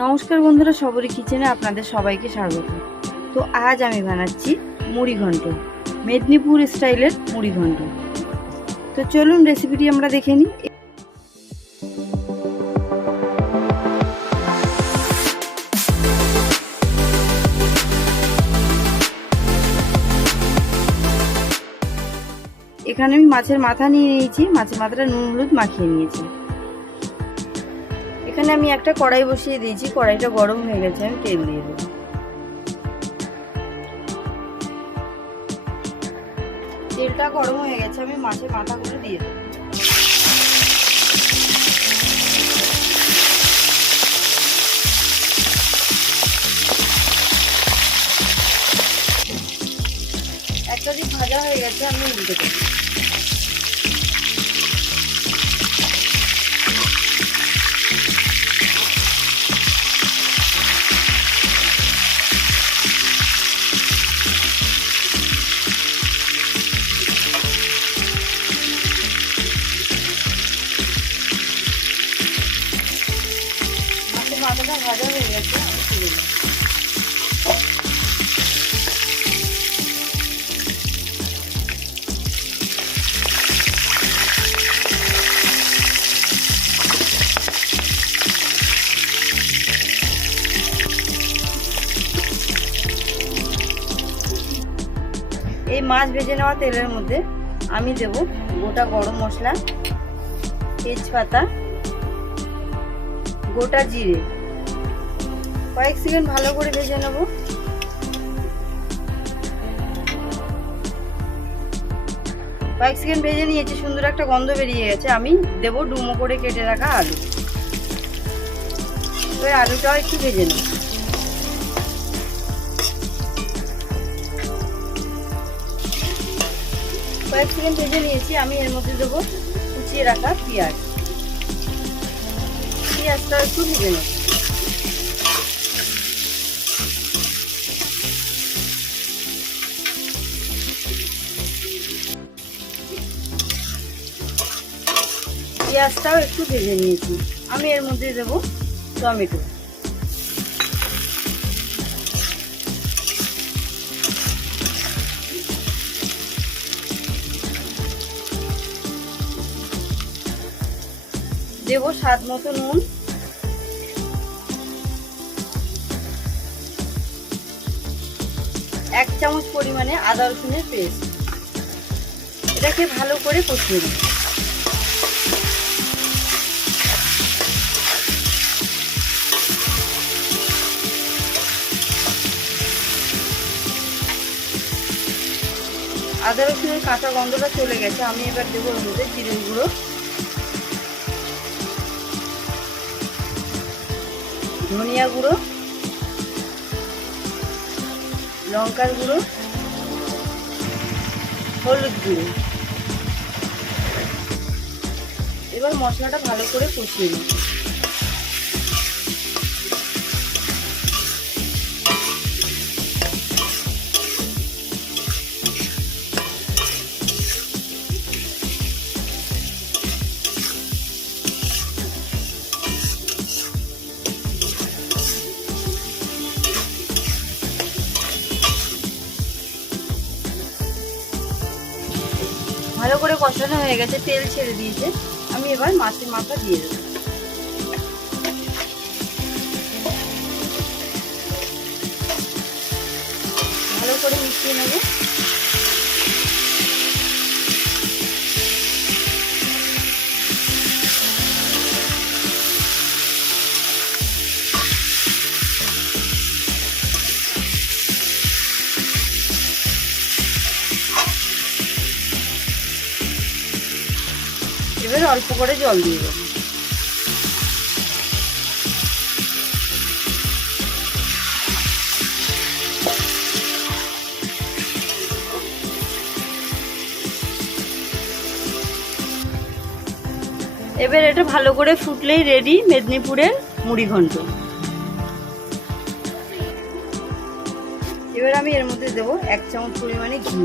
নমস্কার বন্ধুরা, সবরি কিচেনে আপনাদের সবাইকে স্বাগত। তো আজ আমি বানাচ্ছি মুড়ি ঘন্ট, মেদিনীপুর স্টাইলের মুড়ি ঘন্ট। তো চলুন রেসিপিটি আমরা দেখে নিই। এখানে আমি মাছের মাথা নিয়ে নিয়েছি, মাছের মাথাটা নুন, হলুদ মাখিয়ে নিয়েছি। এখানে আমি একটা কড়াই বসিয়ে দিয়েছি, কড়াইটা গরম হয়ে গেছে, আমি তেল দিয়ে দেবো। তেলটা গরম হয়ে গেছে, আমি মাছের মাথাগুলো দিয়ে দেবো। একটা দিক ভাজা হয়ে গেছে, আমি উল্টে দেবো। এই মাছ ভেজে নেওয়া তেলের মধ্যে আমি দেব গোটা গরম মশলা তেজপাতা গোটা জিরে। কয়েক সেকেন্ড ভালো করে ভেজে নেব। কয়েক সেকেন্ড ভেজে নিয়েছি, সুন্দর একটা গন্ধ বেরিয়ে গেছে। আমি দেব ডুমো করে কেটে রাখা আলু। এবার আলুটাও একটু ভেজে নেব। কয়েক সেকেন্ড ভেজে নিয়েছি, আমি এর মধ্যে দেবো কুচিয়ে রাখা পেঁয়াজ। পেঁয়াজটা একটু ভেজে নেব পেঁয়াজটাও একটু ভেজে নিয়েছি। আমি এর মধ্যে দেবো টমেটো। দেবো স্বাদ মতো নুন। এক চামচ পরিমাণে আদা রসুনের পেস্ট। এটাকে ভালো করে কষিয়ে দিই আদা রসুনের কাঁচা গন্ধটা চলে গেছে। আমি এবার দেবো ওর মধ্যে গুঁড়ো। ধনিয়া গুঁড়ো লঙ্কার গুঁড়ো হলুদ গুঁড়ো। এবার মশলাটা ভালো করে কষিয়ে নিই। ভালো করে কষানো হয়ে গেছে, তেল ছেড়ে দিয়েছে। আমি এবার মাছের মাথা দিয়ে দেবো। ভালো করে মিশিয়ে নেব। এবার অল্প করে জল দিয়ে দেবো। এবার এটা ভালো করে ফুটলেই রেডি মেদিনীপুরের মুড়ি ঘন্ট। এবার আমি এর মধ্যে দেবো এক চামচ পরিমাণে ঘি।